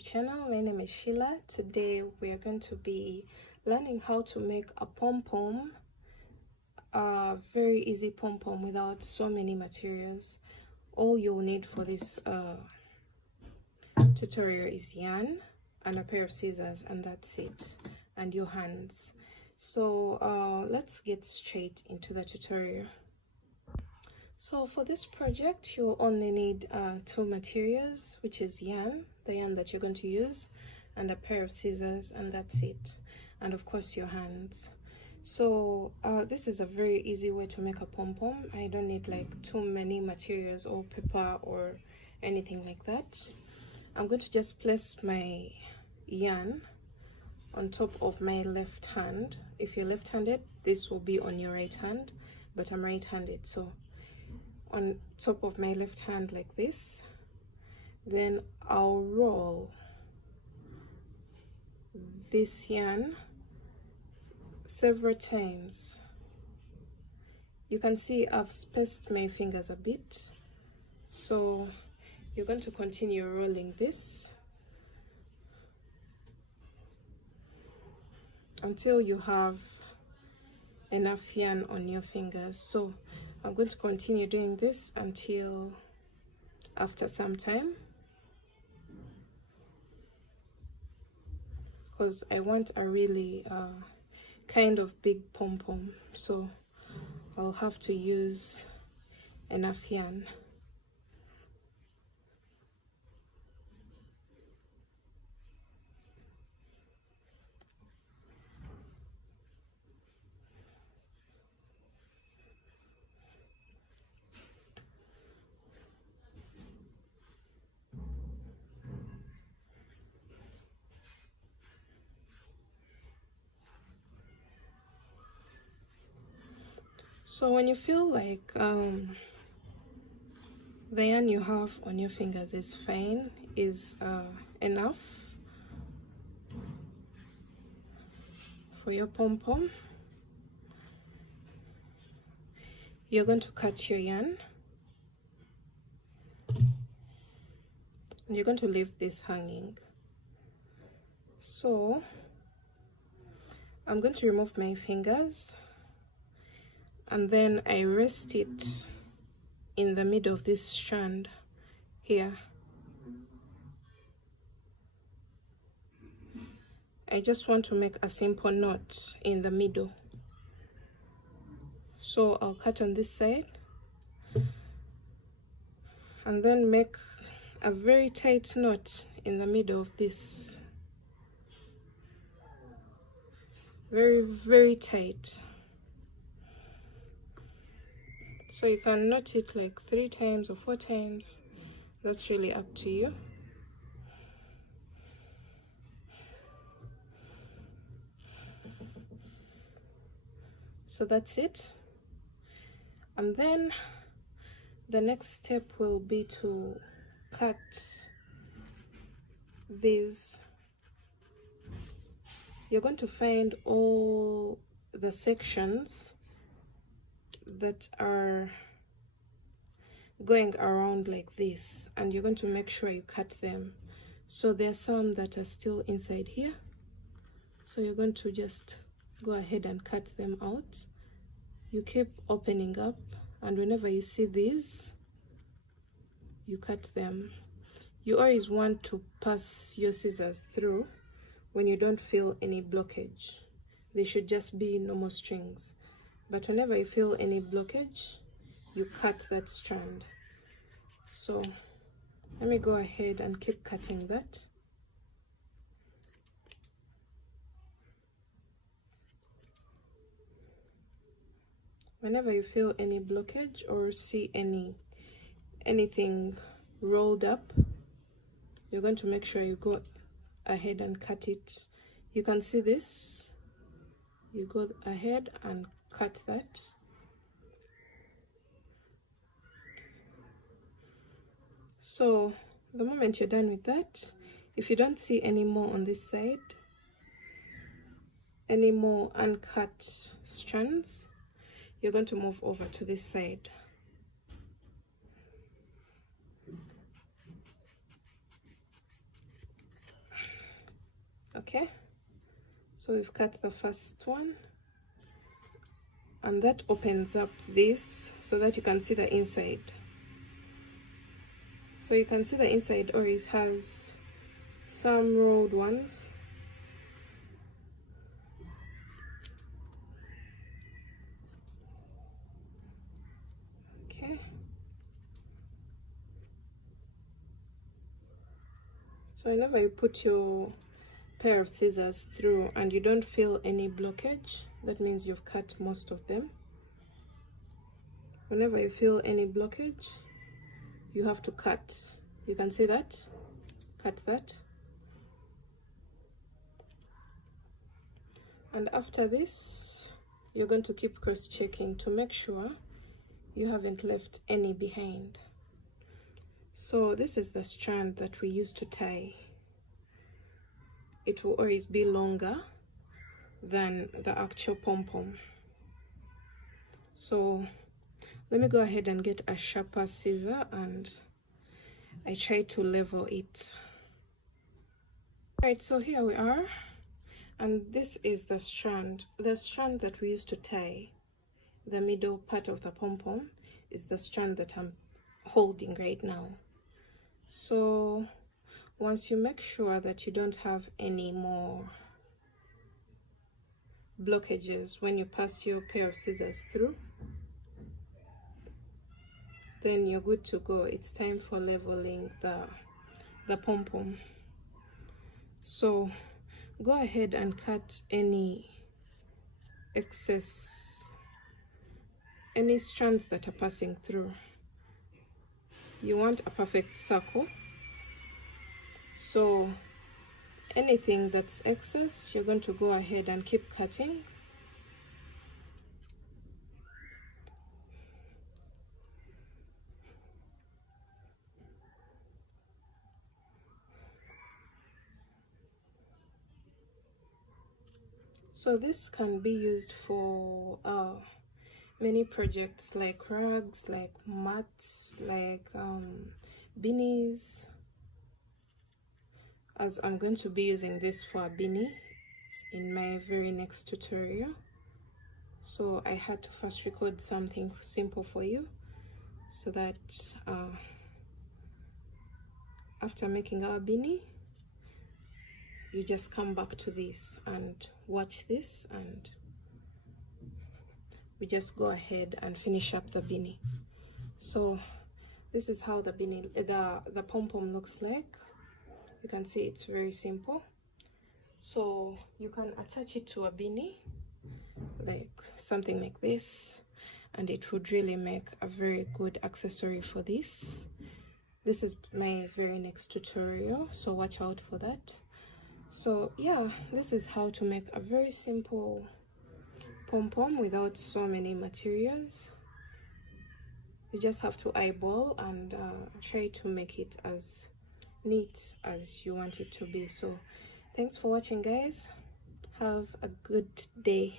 Channel. My name is Sheila. Today we are going to be learning how to make a pom-pom, a very easy pom-pom without so many materials. All you'll need for this tutorial is yarn and a pair of scissors, and that's it, and your hands. So let's get straight into the tutorial. So for this project, you'll only need two materials, which is yarn, the yarn that you're going to use, and a pair of scissors, and that's it, and of course your hands. So this is a very easy way to make a pom-pom. I don't need like too many materials or paper or anything like that. I'm going to just place my yarn on top of my left hand. If you're left-handed, this will be on your right hand, but I'm right-handed, so on top of my left hand like this. Then I'll roll this yarn several times. You can see I've spaced my fingers a bit, so you're going to continue rolling this until you have enough yarn on your fingers. So I'm going to continue doing this until after some time, because I want a really kind of big pom-pom, so I'll have to use enough yarn. So when you feel like the yarn you have on your fingers is fine, is enough for your pom-pom, you're going to cut your yarn and you're going to leave this hanging. So I'm going to remove my fingers, and then I rest it in the middle of this strand here. I just want to make a simple knot in the middle. So I'll cut on this side and then make a very tight knot in the middle of this. Very, very tight. So you can knot it like 3 times or 4 times. That's really up to you. So that's it. And then the next step will be to cut these. You're going to find all the sections that are going around like this, and you're going to make sure you cut them. So there are some that are still inside here, so you're going to just go ahead and cut them out. You keep opening up, and whenever you see these, you cut them. You always want to pass your scissors through when you don't feel any blockage. They should just be normal strings. But whenever you feel any blockage, you cut that strand. So let me go ahead and keep cutting that. Whenever you feel any blockage or see anything rolled up, you're going to make sure you go ahead and cut it. You can see this. You go ahead and cut that. So the moment you're done with that, if you don't see any more on this side, any more uncut strands, you're going to move over to this side. Okay, so we've cut the first one, and that opens up this so that you can see the inside. So you can see the inside always has some rolled ones. Okay, so whenever you put your pair of scissors through and you don't feel any blockage, that means you've cut most of them. Whenever you feel any blockage, you have to cut. You can see that, cut that. And after this, you're going to keep cross-checking to make sure you haven't left any behind. So this is the strand that we use to tie. It will always be longer than the actual pom-pom. So let me go ahead and get a sharper scissor and I try to level it. Alright, so here we are, and this is the strand that we used to tie. The middle part of the pom-pom is the strand that I'm holding right now. So once you make sure that you don't have any more blockages when you pass your pair of scissors through, then you're good to go. It's time for leveling the pom-pom. So go ahead and cut any excess, any strands that are passing through. You want a perfect circle, so anything that's excess, you're going to go ahead and keep cutting. So this can be used for many projects, like rugs, like mats, like beanies, as I'm going to be using this for a beanie in my very next tutorial. So I had to first record something simple for you so that after making our beanie, you just come back to this and watch this, and we just go ahead and finish up the beanie. So this is how the beanie, the pom-pom looks like. You can see it's very simple. So you can attach it to a beanie, like something like this, and it would really make a very good accessory for this. This is my very next tutorial, so watch out for that. So yeah, this is how to make a very simple pom-pom without so many materials. You just have to eyeball and try to make it as neat as you want it to be. So thanks for watching, guys. Have a good day.